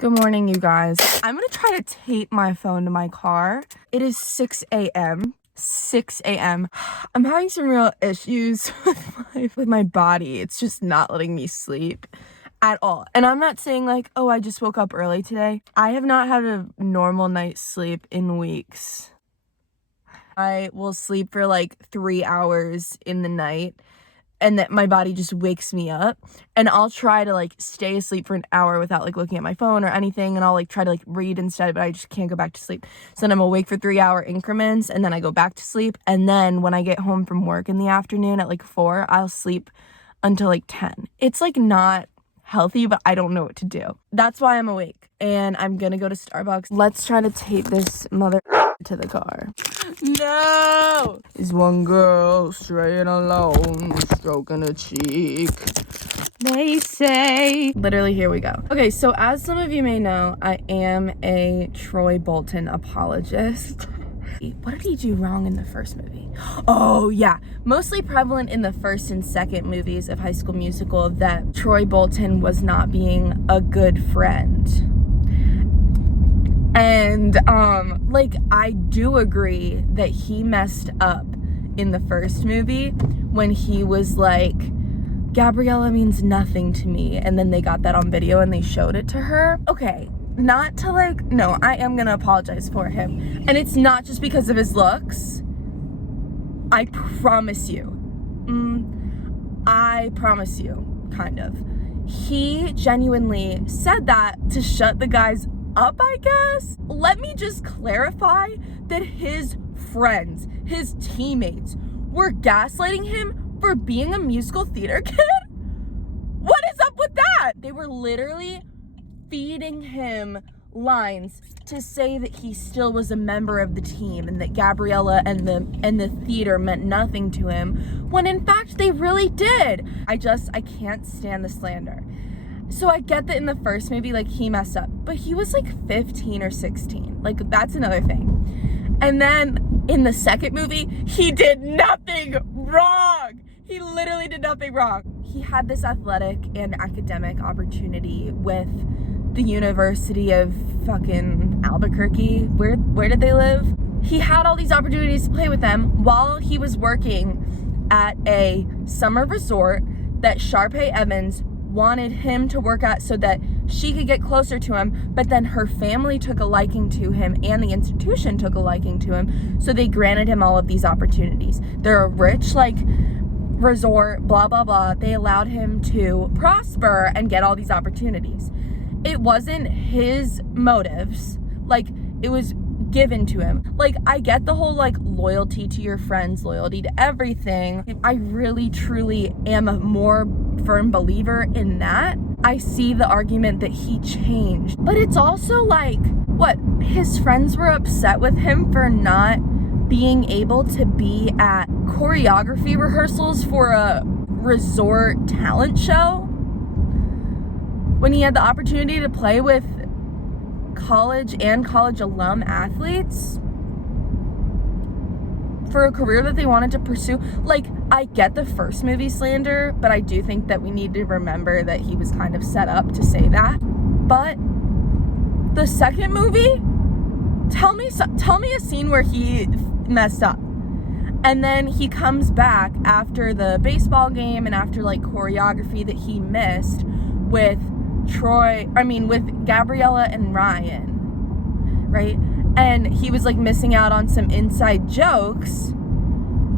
Good morning, you guys. I'm gonna try to tape my phone to my car. It is 6 a.m. 6 a.m. I'm having some real issues with my body. It's just not letting me sleep at all. And I'm not saying like, oh, I just woke up early today. I have not had a normal night's sleep in weeks. I will sleep for like 3 hours in the night, and that my body just wakes me up, and I'll try to like stay asleep for an hour without like looking at my phone or anything, and I'll like try to like read instead, but I just can't go back to sleep. So then I'm awake for 3-hour increments, and then I go back to sleep, and then when I get home from work in the afternoon at like 4, I'll sleep until like 10. It's like not healthy, but I don't know what to do. That's why I'm awake, and I'm gonna go to Starbucks. Let's try to tape this mother to the car. No! Is one girl straying alone, stroking a cheek, they say. Literally, here we go. Okay, so as some of you may know, I am a Troy Bolton apologist. What did he do wrong in the first movie? Oh, yeah. Mostly prevalent in the first and second movies of High School Musical that Troy Bolton was not being a good friend. And, like, I do agree that he messed up in the first movie when he was like, Gabriella means nothing to me. And then they got that on video and they showed it to her. Okay. Not to like, no, I am gonna apologize for him. And it's not just because of his looks. I promise you. I promise you, kind of. He genuinely said that to shut the guys up, I guess. Let me just clarify that his friends, his teammates, were gaslighting him for being a musical theater kid? What is up with that? They were literally feeding him lines to say that he still was a member of the team and that Gabriella and the theater meant nothing to him, when in fact they really did. I can't stand the slander. So I get that in the first movie, like, he messed up, but he was like 15 or 16. Like, that's another thing. And then in the second movie, he did nothing wrong. He literally did nothing wrong. He had this athletic and academic opportunity with the University of fucking Albuquerque. Where did they live? He had all these opportunities to play with them while he was working at a summer resort that Sharpay Evans wanted him to work at so that she could get closer to him, but then her family took a liking to him and the institution took a liking to him, so they granted him all of these opportunities. They're a rich, like, resort, blah, blah, blah. They allowed him to prosper and get all these opportunities. It wasn't his motives. Like, it was given to him. Like, I get the whole, like, loyalty to your friends, loyalty to everything. I really, truly am a more firm believer in that. I see the argument that he changed. But it's also like, what? His friends were upset with him for not being able to be at choreography rehearsals for a resort talent show when he had the opportunity to play with college and college alum athletes for a career that they wanted to pursue. Like, I get the first movie slander, but I do think that we need to remember that he was kind of set up to say that. But the second movie, tell me a scene where he messed up. And then he comes back after the baseball game and after like choreography that he missed with with Gabriella and Ryan, right? And he was like missing out on some inside jokes,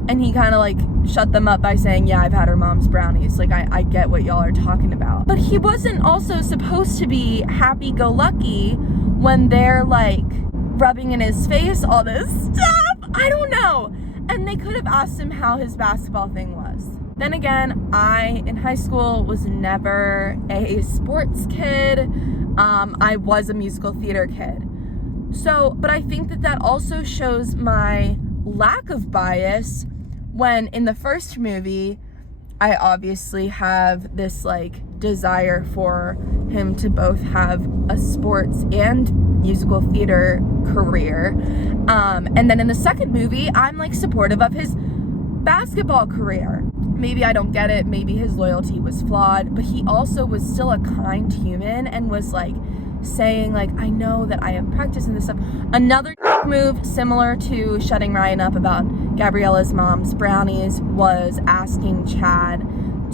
and he kind of like shut them up by saying, yeah, I've had her mom's brownies. Like, I get what y'all are talking about. But he wasn't also supposed to be happy-go-lucky when they're like rubbing in his face, all this stuff. I don't know. And they could have asked him how his basketball thing was. Then again, I, in high school, was never a sports kid. I was a musical theater kid. So, but I think that also shows my lack of bias when in the first movie, I obviously have this like desire for him to both have a sports and musical theater career. And then in the second movie, I'm like supportive of his basketball career. Maybe I don't get it. Maybe his loyalty was flawed, but he also was still a kind human and was like saying like, I know that I have practice in this stuff. Another move similar to shutting Ryan up about Gabriella's mom's brownies was asking Chad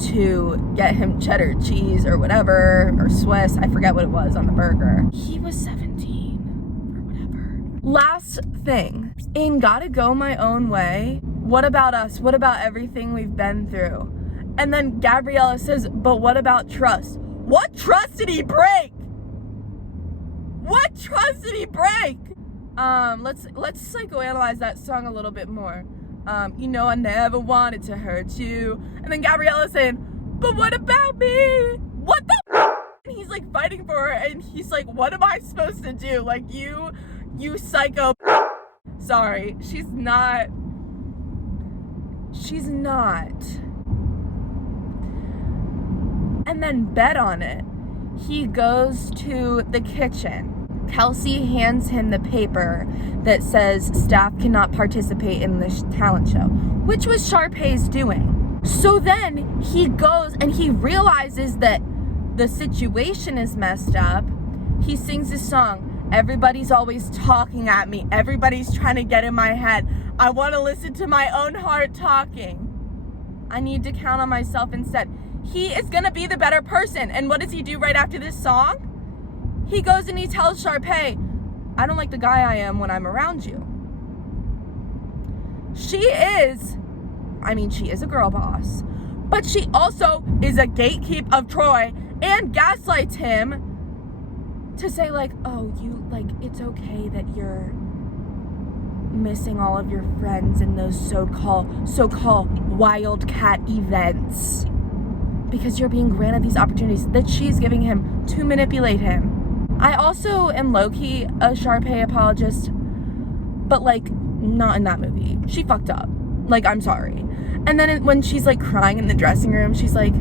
to get him cheddar cheese or whatever, or Swiss, I forget what it was on the burger. He was 17 or whatever. Last thing, in Gotta Go My Own Way, what about us? What about everything we've been through? And then Gabriella says, but what about trust? What trust did he break? What trust did he break? Let's psychoanalyze that song a little bit more. You know I never wanted to hurt you. And then Gabriella saying, but what about me? What the f-? And he's like fighting for her, and he's like, what am I supposed to do? Like, you psycho. Sorry, she's not. And then bet on it. He goes to the kitchen. Kelsey hands him the paper that says staff cannot participate in this talent show, which was Sharpay's doing. So then he goes and he realizes that the situation is messed up. He sings his song, everybody's always talking at me, everybody's trying to get in my head. I want to listen to my own heart talking. I need to count on myself instead. He is gonna be the better person. And what does he do right after this song? He goes and he tells Sharpay, I don't like the guy I am when I'm around you. She is a girl boss, but she also is a gatekeep of Troy and gaslights him to say like, oh, you, like, it's okay that you're missing all of your friends in those so-called wildcat events because you're being granted these opportunities that she's giving him to manipulate him. I also am low-key a Sharpay apologist, but like, not in that movie. She fucked up. Like, I'm sorry. And then when she's like crying in the dressing room, she's like,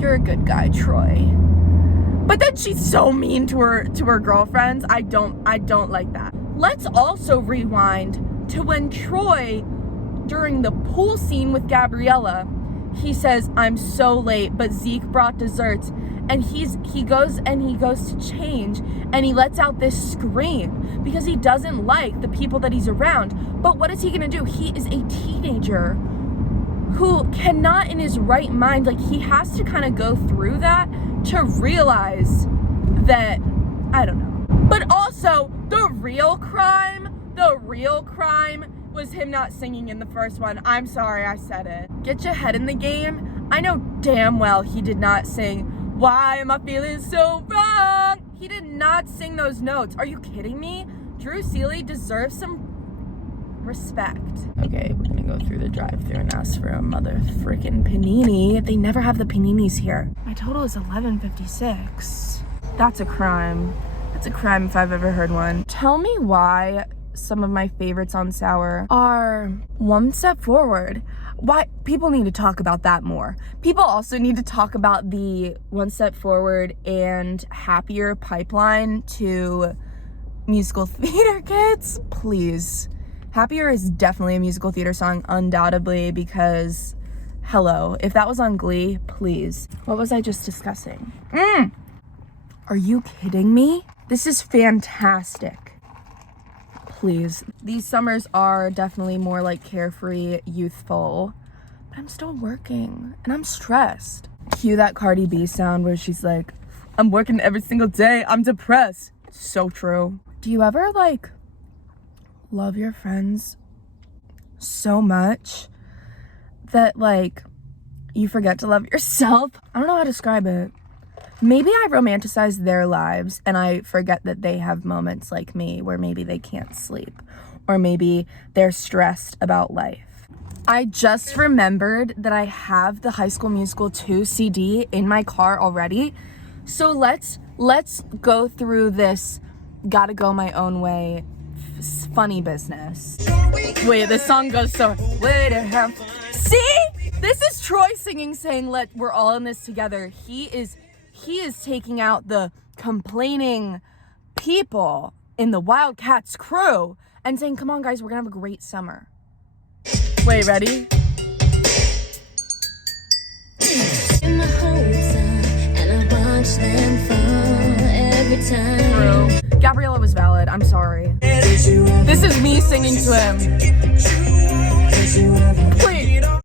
you're a good guy, Troy. But then she's so mean to her girlfriends. I don't like that. Let's also rewind to when Troy, during the pool scene with Gabriella, he says, I'm so late, but Zeke brought desserts. And he goes to change, and he lets out this scream because he doesn't like the people that he's around. But what is he gonna do? He is a teenager who cannot in his right mind, like, he has to kind of go through that to realize that, I don't know. But also, the real crime was him not singing in the first one. I'm sorry I said it. Get your head in the game. I know damn well he did not sing, why am I feeling so wrong? He did not sing those notes. Are you kidding me? Drew Seeley deserves some respect. Okay, we're gonna go through the drive-thru and ask for a mother frickin' panini. They never have the paninis here. My total is $11.56. That's a crime. That's a crime if I've ever heard one. Tell me why some of my favorites on Sour are One Step Forward. Why? People need to talk about that more. People also need to talk about the One Step Forward and Happier pipeline to musical theater kids. Please. Happier is definitely a musical theater song, undoubtedly, because, hello, if that was on Glee, please. What was I just discussing? Are you kidding me? This is fantastic. Please. These summers are definitely more like carefree, youthful, but I'm still working and I'm stressed. Cue that Cardi B sound where she's like, I'm working every single day, I'm depressed. So true. Do you ever like love your friends so much that like you forget to love yourself? I don't know how to describe it. Maybe I romanticize their lives and I forget that they have moments like me where maybe they can't sleep or maybe they're stressed about life. I just remembered that I have the High School Musical 2 CD in my car already. So let's go through this Gotta Go My Own Way funny business. Wait, this song goes so way to hell. See? This is Troy singing, saying we're all in this together. He is taking out the complaining people in the Wildcats crew and saying, come on guys, we're gonna have a great summer. Wait, ready? In my hopes and I watch them fall True. Gabriella was valid. I'm sorry. This is me singing to him.